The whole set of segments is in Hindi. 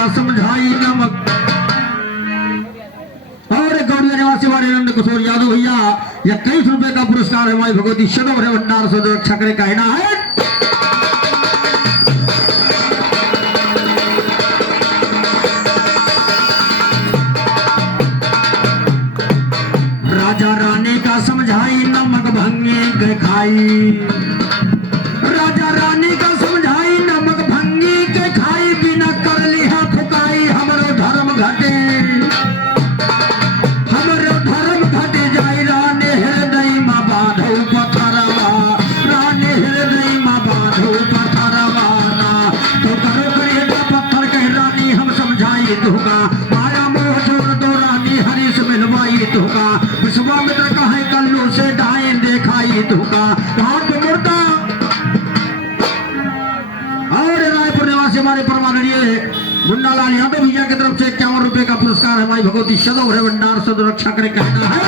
का समझाई नमक। और गौड़िया निवासी वाले नंद किशोर यादव भैया 21 रुपए का पुरस्कार है माई भगवती सदोरे भंडार से रक्षा करे कहना है। राजा रानी का समझाई नमक भंगे के खाई। राजा रानी का समझाई नमक भंगी के खाई बिना कर लिहा फुकाई। हमरो धर्म घटे जाई रानी हृदय माँ बांधो पथरवा। रानी हृदय माँ बांधो पथरवा ना तो करो करिएगा पत्थर कह रानी हम समझाई तुका। माया मोह छोड़ दो रानी हरि से मिलवाई तुका। विश्वामित्र कहे कल्लू से ढाई देखाई तुका। हाथ मुर्दा और रायपुर निवासी हमारे परमाननीय मुन्ना लाल यादव भैया की तरफ से 51 रुपए का पुरस्कार है माई भगवती सदोरे भंडार से रक्षा करे कहना है।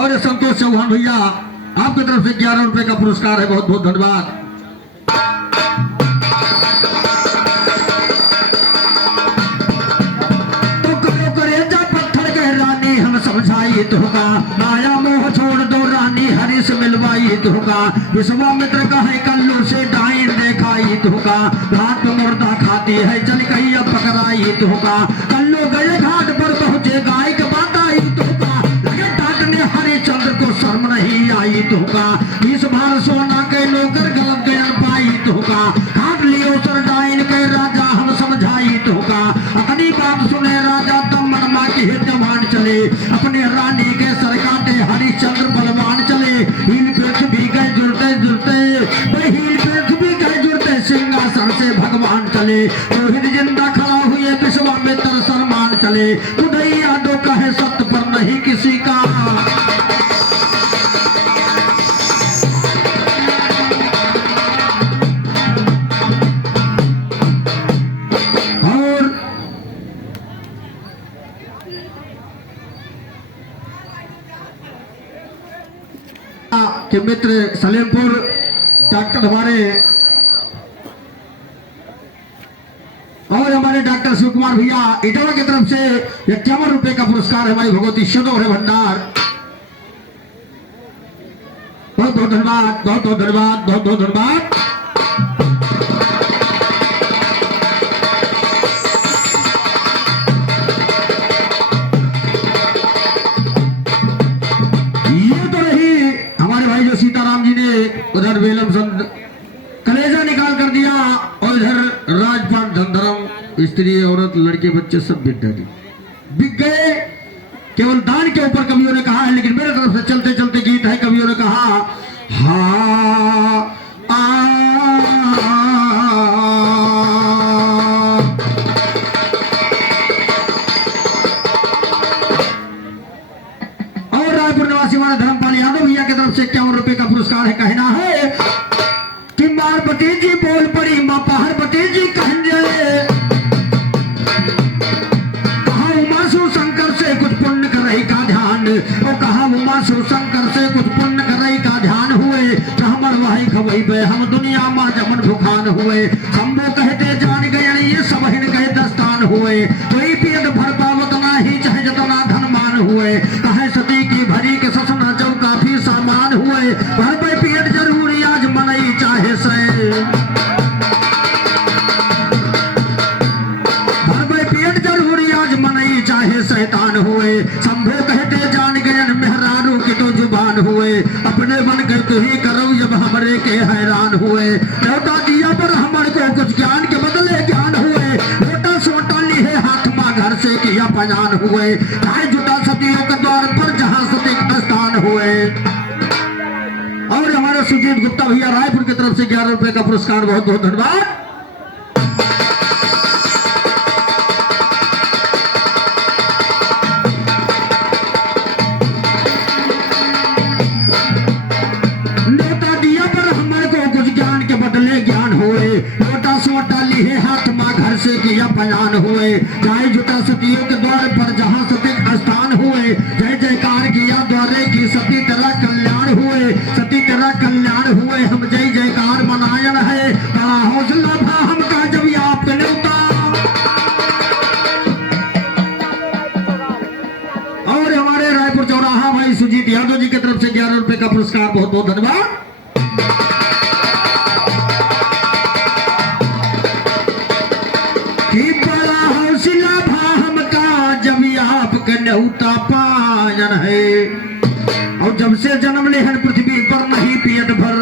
और संतोष चौहान भैया आपकी तरफ से 11 रुपए का पुरस्कार है। बहुत बहुत धन्यवाद। समझाई तुका माया मोह छोड़ दो रानी हरि से मिलवाई तुका। विश्वामित्र कहे कल्लू से डाइन देखाई तुका। घाट पे मुर्दा खाती है चल कही अब पकड़ाई तुका। कल्लू गए घाट पर पहुंचे गाय के बात आई तुका। लगे डांटने हरिचंद्र को शर्म नहीं आई तुका। 20 भार सोना के नौकर गलत गया पाई तुका। घाट लियो सर डाइन के राजा हम समझाई तुका। अपनी बात सुने राजा तम मनमा की जवान चले। अपने रानी के सर काटे हरिश्चंद्र बलवान चले। हील पृथ्वी गए जुड़ते हील पृथ्वी गए जुड़ते सिंहासन से भगवान चले। रोहित जिंदा खड़ा हुए विश्वामित्र सरमान चले। उदैया दो कहे सत्य पर नहीं किसी का। के मित्र सलेमपुर डॉक्टर हमारे और हमारे डॉक्टर शिव कुमार भैया इटावा की तरफ से 51 रुपए का पुरस्कार है भाई भगवती सदोरे भंडार। बहुत बहुत धन्यवाद। बहुत बहुत धन्यवाद। बहुत बहुत धन्यवाद। उधर वेलम संत कलेजा निकाल कर दिया और इधर राजपाट धनधर्म स्त्री औरत लड़के बच्चे सब बिक गए। केवल दान के ऊपर कवियों ने कहा है। लेकिन मेरे तरफ से चलते चलते गीत है। कवियों ने कहा हा और रायपुर निवासी वाले धर्मपाल यादव भैया की तरफ से 51 रुपए का पुरस्कार है। कहना है कि मारपति जी बोल पड़ी मां पार्वती जी कहंजे। कहा उमासु शंकर से कुछ पुण्य कर रही का ध्यान। वो कहा उमासु शंकर से कुछ पुण्य कर रही का ध्यान हुए। हमर वही खबई पे हम दुनिया मां जमन भुखान हुए। शंभु कहते जान गए ये सब हिन कहे दस्तान हुए। कोई पेट भर पावत ना ही चाहे जतना धनमान हुए। कहे सती की भरी के ससना चौ काफी सामान हुए। भर पे पेट जरूरी आज मनई चाहे से। भर पे पेट जरूरी आज मनई चाहे शैतान हुए। शंभु कहते जान गए मेहरारू की तो जुबान हुए। अपने मन कर तू ही करो जब हमरे के हैरान हुए। न्योता दिया पर हमारे को कुछ ज्ञान के बदले ज्ञान हुए। लोटा सोटा लिए हाथ माँ घर से किया पहचान हुए। चाहे जुटा सतियों के द्वार पर जहाँ सती स्थान हुए। और हमारे सुजीत गुप्ता भैया रायपुर की तरफ से 11 रुपए का पुरस्कार। बहुत बहुत धन्यवाद। से किया बयान हुए। चाहे जुटा सतियों के द्वार पर जहाँ सती स्थान हुए। जय जयकार किया द्वारे की सती तेरा कल्याण हुए। सती तेरा कल्याण हुए हम जय जयकार मनायन है, बड़ा हौसला था हमका जब आपके न्योता। और हमारे रायपुर चौराहा भाई सुजीत यादव जी की तरफ से 11 रुपए का पुरस्कार, बहुत बहुत धन्यवाद। कि बड़ा हौसला था हमका जब आपके न्योता पायन है, और जब से जन्म लेहन पृथ्वी पर नहीं पेट भर,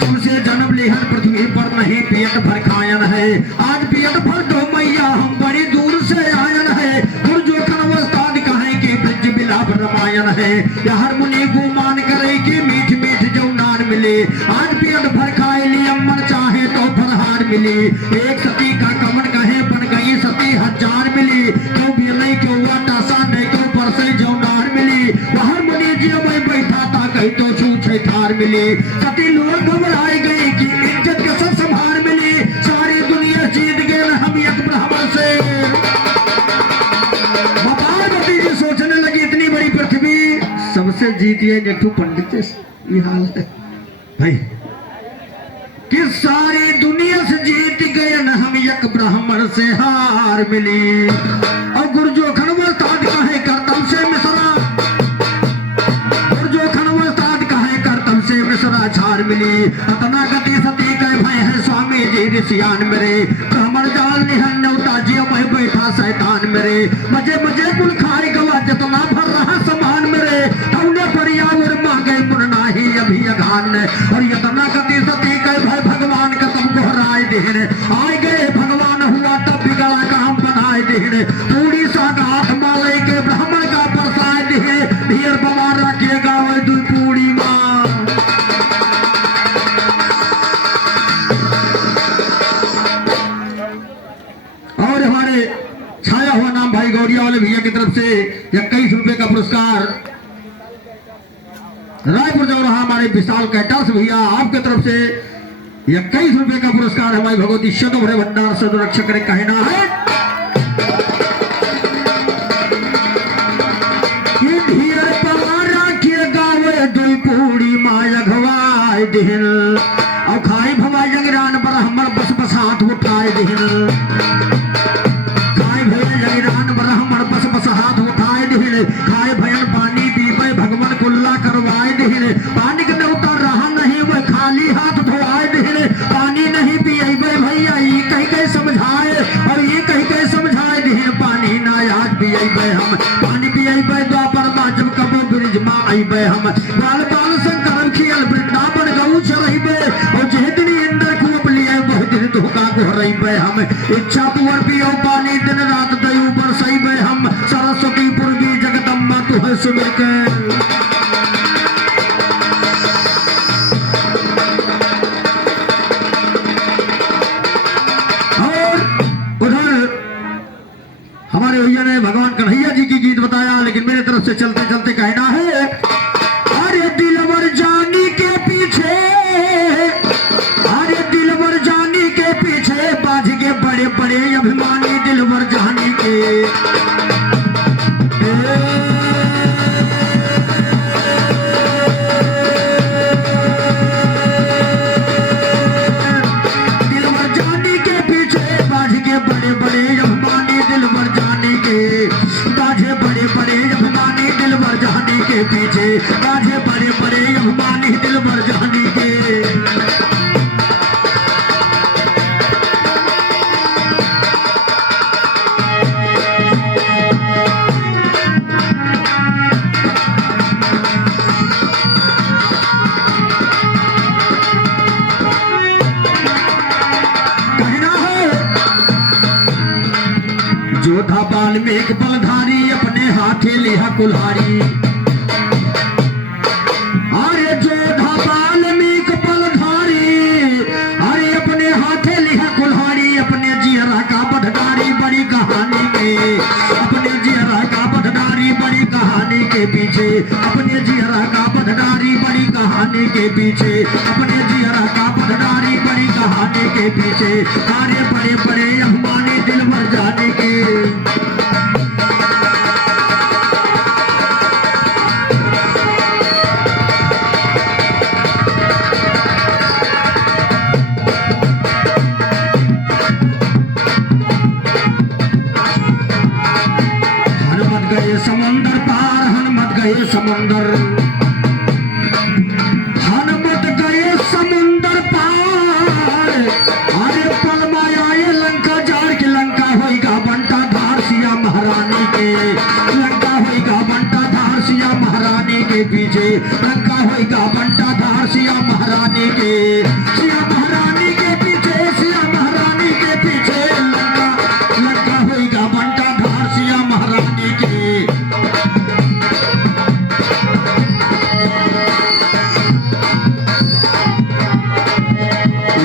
जब से जन्म लेहन पृथ्वी पर नहीं पेट भर खायन है, आज पेट भर दो मैया हम बड़ी दूर से आयन है। गुरजोखन वस्ताद कहे कि ब्रज बिलाप रामायण है, या हर मुनि गुमान करे कि मीठ मीठ जो नार मिले, आज पेट भर खाए लिए मन चाहे तो फरहार मिली। एक सती का कमन कहे बन गई सती हजार मिली, क्यों भी नहीं क्यों वाटा सा नहीं क्यों परसे जो नार मिली। वहर मुनि जी में बैठा था कहीं तो छूछे थार मिली, सती लोग घबराई गई कि इज्जत के सब संभार मिली। सारी दुनिया जीत गए हम एक ब्राह्मण से, बाबावती जी सोचने लगी इतनी बड़ी पृथ्वी सबसे जीतिए एक पंडित ये हाल है भाई, कि सारी दुनिया से जीत गए न हम एक ब्राह्मण से हार मिली। और गुरजोखन वस्ताद कहे करतम से मिश्रा, गुरजोखन वस्ताद कहे करतम से मिश्रा छार मिली। अतना गति सती कहे भय है स्वामी जी ऋषियान मेरे, ब्राह्मण जाल निहन न्योता जी मैं बैठा शैतान मेरे। मजे मजे कुल खाए गवा जितना भर रहा समान मेरे, तौने परियावर मांगे पुन नाही अभी अघान। और यतना गति सती कहे भाई भगवान का तुम दोहराए देन, आए गए भगवान हुआ तब बिगड़ा काम बनाए देन। पूरी साग हाथ माले के ब्राह्मण का परसाए दे, ढेर बवार रखिएगा वही दुई पूरी माँ। और हमारे छाया हुआ नाम भाई गौरिया वाले भैया की तरफ से 21 रुपए का पुरस्कार, रायपुर चौराहा हमारे विशाल कैटास भैया आपके तरफ से 21 रुपए का पुरस्कार हमारी भगवती शत भरे भंडार सदरक्षक ने कहना है कि धीर पवारा के गावे दुई पूरी माया घवाए दिल, और खाई भवा जंगरान ब्राह्मण बस बस हाथ उठाए दिल। खाए भैया जंगरान ब्राह्मण बस बस हाथ उठाए दिल, खाए भयन पानी पीपे भगवान कुल्ला करवाए दिल। पानी के न्योता रहा नहीं वह खाली हाथ धोआए दिल, पानी नहीं पिए भैया ये कहीं कहीं समझाए, और ये कहीं कहीं समझाए दिल। पानी ना आज पिए हम, पानी पिए द्वापर माँ जब कबो ब्रिज माँ आई हम, बाल बाल शंकर खियल वृंदावन गऊ चरहिबे, और जेह दिन इंद्र खूब लिए वह दिन धोखा गोहरइबे हम। इच्छा पुअर पियो पानी दिन रात दयु बरसइबे हम, सरस्वती पूर्वी जगदम्बा तुह सुमिर के। हमारे भैया ने भगवान कन्हैया जी की गीत बताया, लेकिन मेरे तरफ से चलते चलते कहना है अरे दिलवर जानी के पीछे, अरे दिलवर जानी के पीछे बाज के बड़े बड़े अभिमानी दिलवर जानी के। दिलवर जानी के पीछे बाज के बड़े बड़े अभिमानी दिलवर जानी के, बाजे बड़े बड़े अभिमानी दिलवर जानी के पीछे, बाजे बड़े बड़े अभिमानी दिलवर जानी के। जोधा वाल्मीकि बलधारी अपने हाथे लिहा कुल्हारी, अरे जोधा वाल्मीकि बलधारी, अरे अपने हाथे लिहा कुल्हारी। अपने जियरा का बधदारी बड़ी कहानी के, अपने जियरा का बधदारी बड़ी कहानी के पीछे, अपने जियरा का बधदारी बड़ी कहानी के पीछे, अपने जियरा का बधदारी बड़ी कहानी के पीछे। अरे बड़े बड़े अभिमानी दिलवर जाने के। लंका होएगा बंटा धार सिया महारानी के, सिया महारानी के पीछे, सिया महारानी के पीछे लंका, लंका होएगा बंटा धार सिया महारानी के।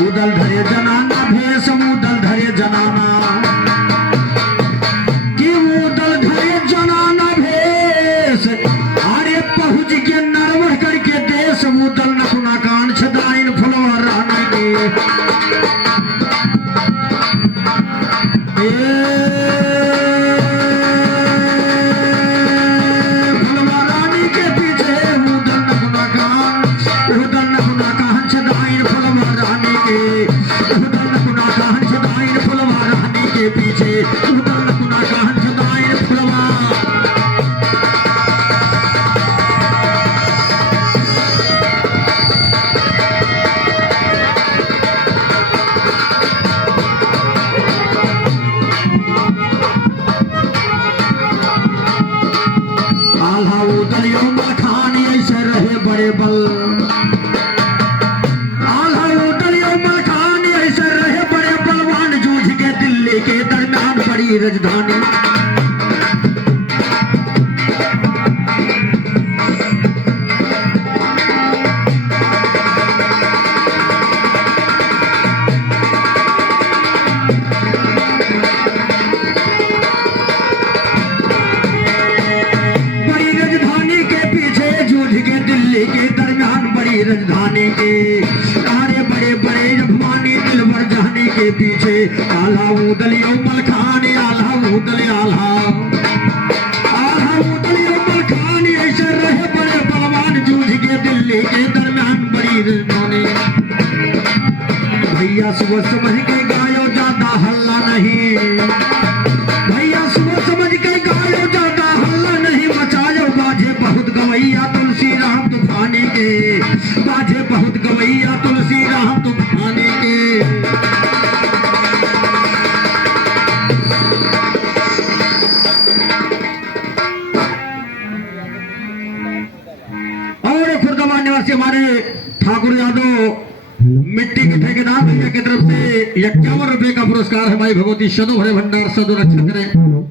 उदल धरे जनाना भेष, उदल धरे जनाना, कि उदल धरे जनाना भेष, अरे पहुंच के नरवर करके देश, उदल नकुना कान छदाइन फुलवा रानी के। फुलवा रानी के पीछे उदल नकुना कान, उदल नकुना कान छदाइन फुलवा रानी के, उदल नकुना कान छदाइन फुलवा रानी के पीछे, उदल नकुना कान छदाइन फुलवा। आल्हा उदलियो मलखान ऐसे रहे बड़े बल, आल्हा उदलियो मलखान ऐसे रहे बड़े बलवान, जूझ के दिल्ली के दरमियान बड़ी राजधानी। बड़ी राजधानी के पीछे जूझ के दिल्ली के दरमियान बड़ी राजधानी के, अरे बड़े बड़े अभिमानी दिलवर जाने के पीछे, आल्हा उदलियो मलखान, आल्हा उदल, आल्हा, आल्हा उदलियो मलखान ऐसे रहे बड़े बलवान, जूझ के दिल्ली के दरमियान बड़ी राजधानी। भैया सुबह समझ के गायो ज्यादा हल्ला नहीं, भैया सुबह समझ के गायो ज्यादा हल्ला नहीं, मचायो बाजे बहुत गवैया तुलसी राम तूफानी के, बाजे बहुत गवैया तुलसी राम तूफानी के। और खुर्दमा निवासी हमारे ठाकुर यादव मिट्टी के ठेकेदार की तरफ से 51 रुपए का पुरस्कार है। भाई भगवती सदो भरे भंडार सदो रक्षा करें।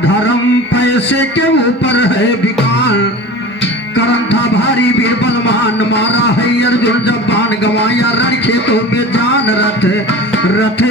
धर्म पैसे के ऊपर है विकान, करम था भारी वीर बलवान, मारा है अर्जुन जब बाण गवाया, रण खेतों में जान रथ, रथ